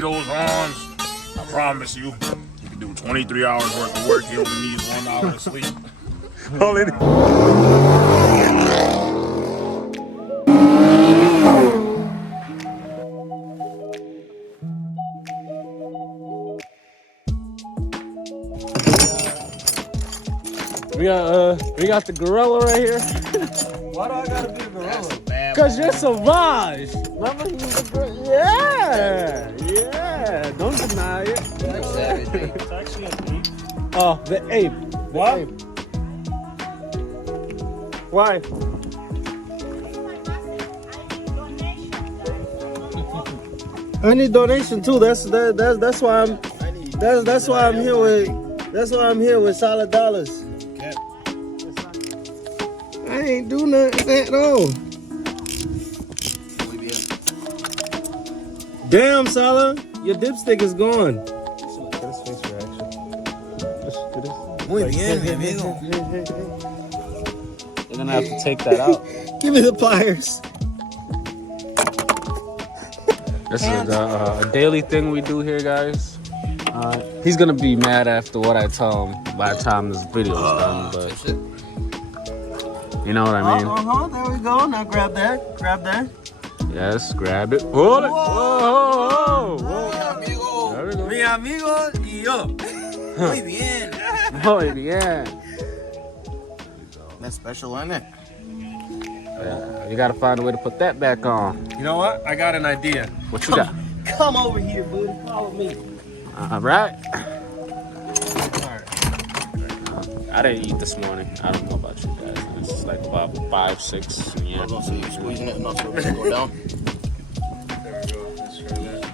those arms, I promise you, you can do 23 hours worth of work. You only need 1 hour of sleep. All it We got the gorilla right here. Why do I gotta be the gorilla? Cause you're Savage. Remember he was a gorilla? Yeah. Don't deny it. It's actually an ape. Oh, the ape. What? The ape. Why? I need donation too. That's why I'm here with solid dollars. I ain't do nothing at all. Damn, Salah, your dipstick is gone. That's face reaction. Muy bien, mi amigo. You're gonna have to take that out. Give me the pliers. This is a daily thing we do here, guys. He's gonna be mad after what I tell him by the time this video is done, but you know what I mean. There we go. Now grab that. Yes, grab it. Hold it. Whoa. There we go. Mi amigo y yo. Muy bien. Muy bien. That's special, isn't it? You gotta find a way to put that back on. You know what? I got an idea. What you got? Come over here, buddy. Follow me. All right. I didn't eat this morning. I don't know about you guys. It's like about 5, 6. Yeah. I was gonna say you're squeezing it and also it's gonna go down. There we go. Let's try that.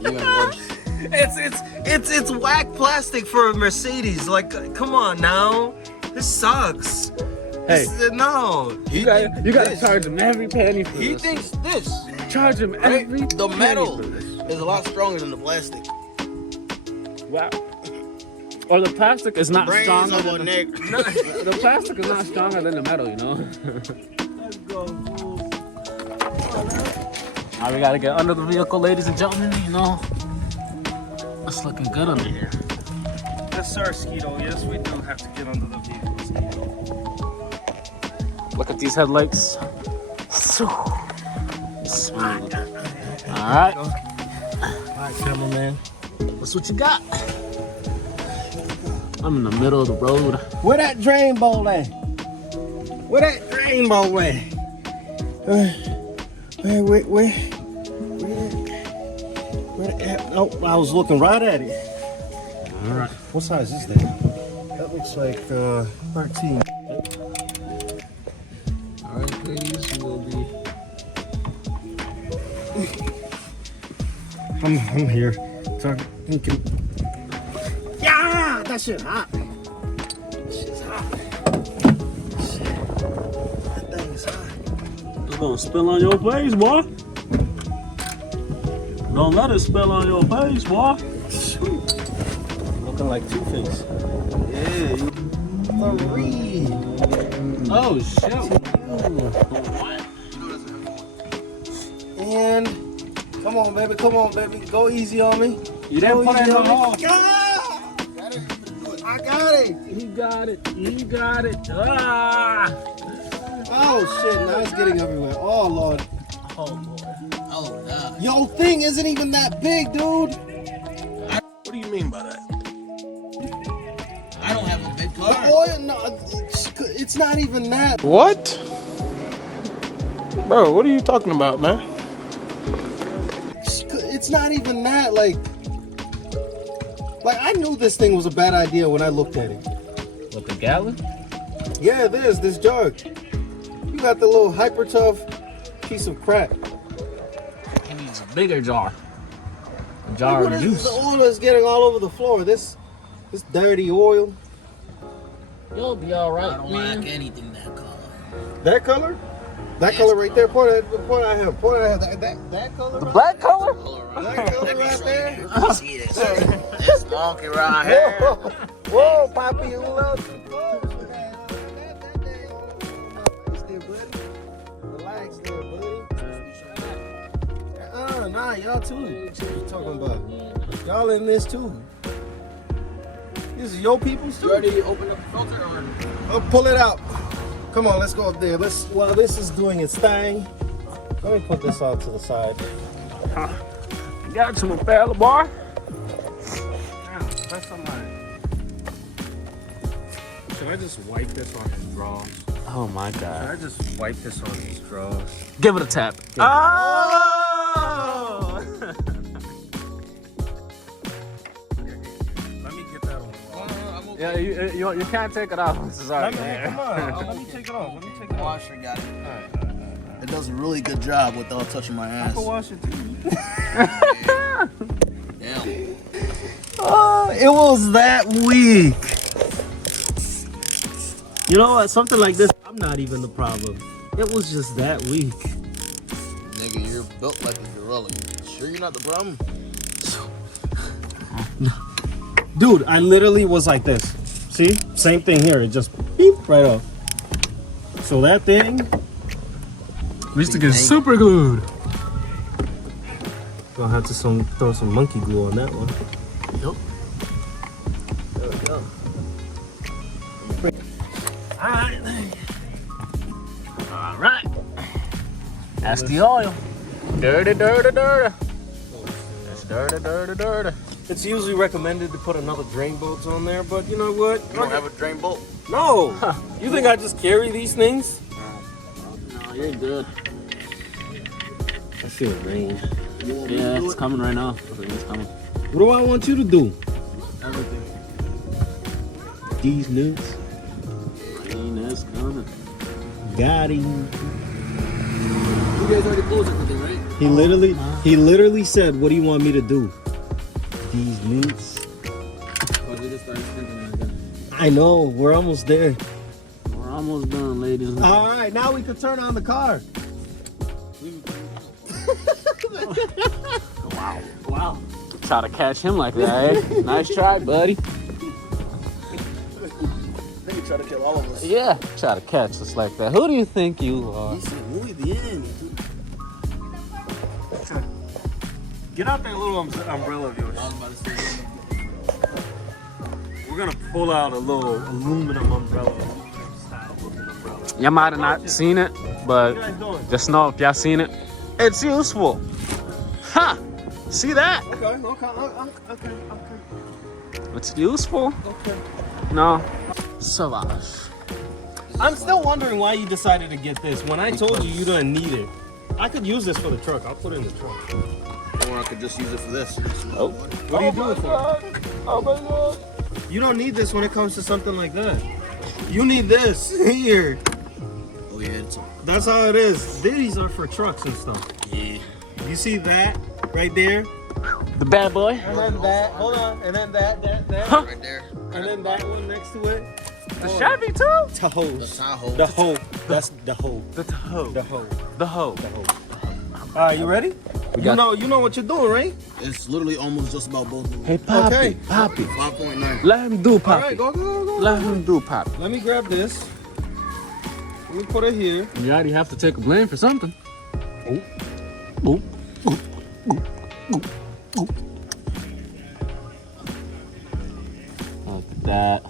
Even worse. It's whack plastic for a Mercedes. Like, come on now. This sucks. Hey, no. you gotta charge him every penny for He this. thinks this. Charge him every The penny metal for this. is a lot stronger than the plastic. Wow. Or the plastic is not Brains stronger of a than nigga. the plastic is not stronger than the metal, you know. Let's go, fool. Now we gotta get under the vehicle, ladies and gentlemen. You know, it's looking good under here. Yes, sir, Skeeto. Yes, we do have to get under the vehicle, Skeeto. Look at these headlights. Smooth. All right. All right, cameraman. That's what you got. I'm in the middle of the road. Where that drain bowl at? Where that drain bowl at? Where? Oh, I was looking right at it. All right. What size is that? That looks like 13. All right, ladies, we'll be. I'm here. Thinking. Yeah, that shit hot. That shit's hot. Shit. That thing is hot. It's gonna spill on your face, boy. Don't let it spill on your face, boy. Shoot. Looking like Two-Face. Yeah, you. Marie. Oh shit. And come on, baby. Go easy on me. You didn't put it in the hole. I got it. He got it. Ah. Oh shit! Now it's getting everywhere. Oh lord. Oh boy. Oh god. Yo, thing isn't even that big, dude. What do you mean by that? I don't have a big car. The oil, no, it's not even that. What? Bro, what are you talking about, man? It's not even that. Like I knew this thing was a bad idea when I looked at it. What, the gallon? Yeah, this jug. You got the little hyper tough piece of crap. He needs a bigger jar. A jar of juice. The oil is getting all over the floor. This dirty oil. You'll be all right, I don't like anything that color. That color? That color right there. Point at him. That color. The black color? That color right there. See this monkey right here. Whoa, Poppy, you love too close. buddy. Relax there, buddy. Nah, y'all too. What you talking about? Y'all in this too. This is your people's too. You already opened up the filter or? Oh, pull it out. Come on, let's go up there. While this is doing its thing, let me put this out to the side. Got some fella bar. That's somebody. Should I just wipe this on his drawers? Oh my Should god. I just wipe this on his drawers? Give it a tap. Oh! Let me get that on the wall. Yeah, you can't take it off. This is already there. Come on, let me take it off. Let me take it off. Washer got it. It does a really good job without touching my I ass. can wash it too. Damn. Oh, it was that weak. You know what? Something like this, I'm not even the problem. It was just that weak. Nigga, you're built like a gorilla. Sure you're not the problem? Dude, I literally was like this. See? Same thing here. It just beep right off. So that thing, We used to get super glued. gonna have to throw some monkey glue on that one. Yep. There we go. All right. That's the oil. Dirty, dirty, dirty. That's dirty, dirty, dirty. It's usually recommended to put another drain bolts on there, but you know what? You don't have a drain bolt? No! You think I just carry these things? No, you're good. I feel rain. Yeah, it's coming right now. It's coming. What do I want you to do? Everything. These nuts. Rain is coming. Got him. You guys already closed everything, right? He literally said, what do you want me to do? These nuts. Oh, we just started sprinting again. I know, we're almost there. We're almost done, ladies and All right, now we can turn on the car. Wow. Try to catch him like that, eh? Nice try, buddy. They try to kill all of us. Yeah, try to catch us like that. Who do you think you are? He said, muy bien. Get out that little umbrella of yours. I was about to say, We're gonna pull out a little aluminum umbrella. You might have not seen it, but What are you guys doing? just know if y'all seen it, it's useful. Ha! See that? Okay. It's useful. Okay. No. Savage. I'm still wondering why you decided to get this. When I told you you didn't need it, I could use this for the truck. I'll put it in the truck. or I could just use it for this. Oh. What do you do it for? Oh my god. You don't need this when it comes to something like that. You need this here. Oh yeah, it's That's how it is. These are for trucks and stuff. yeah. You see that right there? The bad boy. And then that. Hold on. And then that. Huh? Right there. And then that one next to it. The Chevy too. The Tahoes. Tahoe. The hoe. That's the hoe. The hoe. The hoe. The hoe. The hoe. All right, you ready? You know what you're doing, right? It's literally almost just about both of them. Hey, Poppy. Okay. Poppy. 5.9. Let him do All Poppy. right, go. Let him do Poppy. Let me grab this. Let me put it here. You already have to take a blame for something. Oh. Oh. Look at that.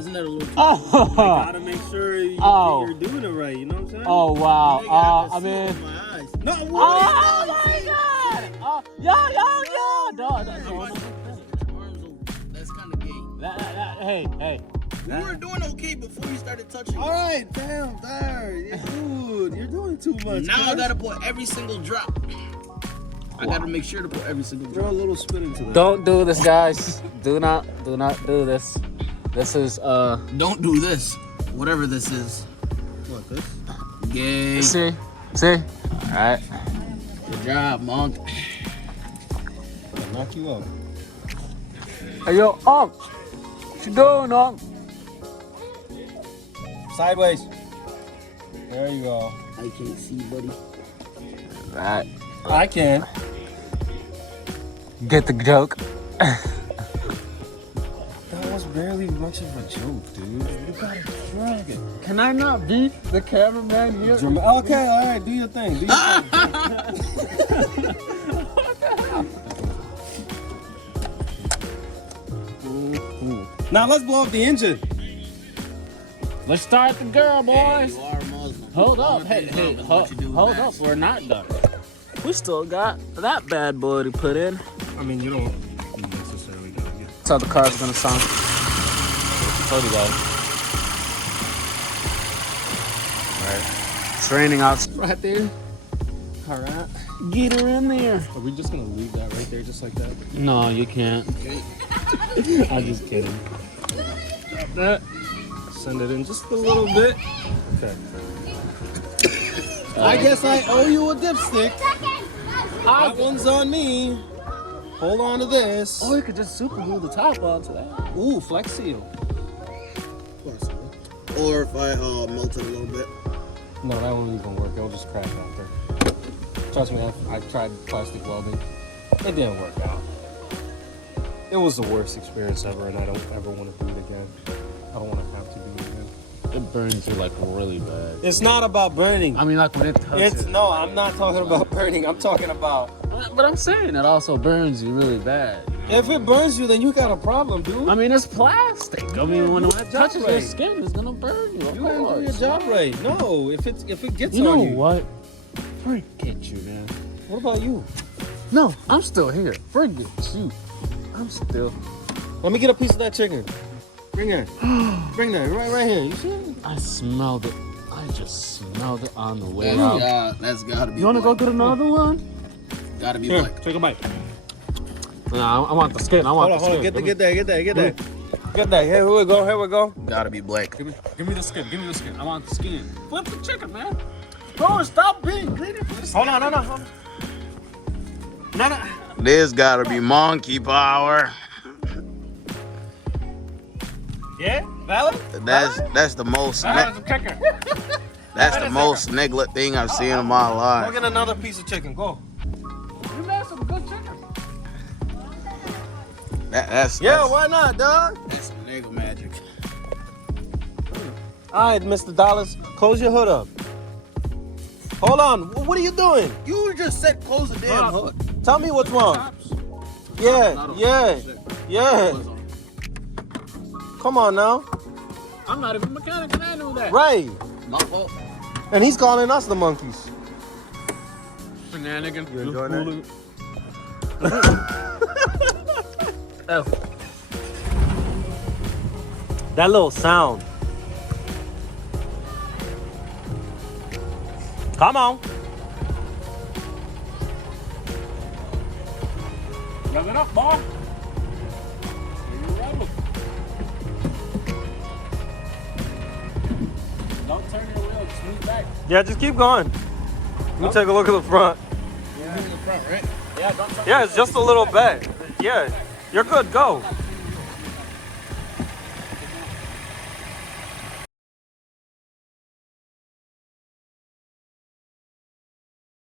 Isn't that a little too I gotta make sure you're doing it right. You know what I'm saying? Oh wow. I see it mean. with my eyes. No, Oh what? my god! Yo! Dog. Arms over. That's kind of gay. Hey. We were doing okay before you started touching All it. right, damn, dude, you're doing too much. Now I cuz. gotta put every single drop. I gotta make sure to put every single drop. throw a little spit into that. Don't do this, guys. Do not do this. This is Don't do this. Whatever this is. What, this? Gay. see. Alright. Good job, monk. I'll knock you out. Hey yo, what you doing, Sideways. There you go. I can't see, buddy. Right. I can. Get the joke. That was barely much of a joke, dude. You gotta drag it. Can I not be the cameraman here? Okay, all right, do your thing. Do your thing. Now let's blow up the engine. Let's start the girl, boys. You are a Muslim. Hold up. Hey, What you do hold up. next? We're not done. We still got that bad boy to put in. I mean, you don't necessarily gotta get. That's how the car's gonna sound. I told you guys. Right. Training out right there. All right. Get her in there. Are we just gonna leave that right there, just like that? No, you can't. I'm just kidding. Drop that. Send it in just a little bit. Okay. I guess I owe you a dipstick. That one's on me. Hold on to this. Oh, you could just super glue the top onto that. Ooh, Flex Seal. Or if I melt it a little bit. No, that won't even work. It'll just crack out there. Trust me, I tried plastic welding. It didn't work out. It was the worst experience ever, and I don't ever want to do it again. I don't want to have to do it again. It burns you like really bad. It's not about burning. I mean, like when it touches. No, I'm not talking about burning. I'm talking about But I'm saying it also burns you really bad. if it burns you, then you got a problem, dude. I mean, it's plastic. I mean, when it touches your right. skin, it's gonna burn you. Of You didn't do your course. job right. No, if it gets You know on you. what? Forget you, man. What about you? No, I'm still here. Forget you. I'm still. Let me get a piece of that chicken. Bring that. Bring that right here. You see? I smelled it. I just smelled it on the way out. That's gotta be. You wanna go black. get another one? Gotta be Here, black. take a bite. Nah, I want the skin. I want Hold the on. skin. Get that. Get that. Here we go. Here we go. Gotta be black. Give me the skin. Give me the skin. I want the skin. Flip the chicken, man. Bro, stop being greedy. Hold on. No. This gotta be monkey power. Yeah? Valid? That's the most. That's the kicker. That's the most neglect thing I've seen in my Go life. get another piece of chicken. Go. You made some good chicken. That's Why not, dog? That's some nigga magic. All right, Mr. Dollars, close your hood up. Hold on. What are you doing? You just said close the damn hood. Tell me what's wrong. Yeah. Come on now. I'm not even a mechanic and I knew that. Right. My fault. And he's calling us the monkeys. Shenanigans. You enjoying that? Oh. That little sound. Come on. Rev it up, boy. You rev it. Don't turn your wheel, just move back. Yeah, just keep going. Let me take a look at the front. You're in the front, right? Yeah, don't turn Yeah, it's just a little bit. Yeah, you're good. Go.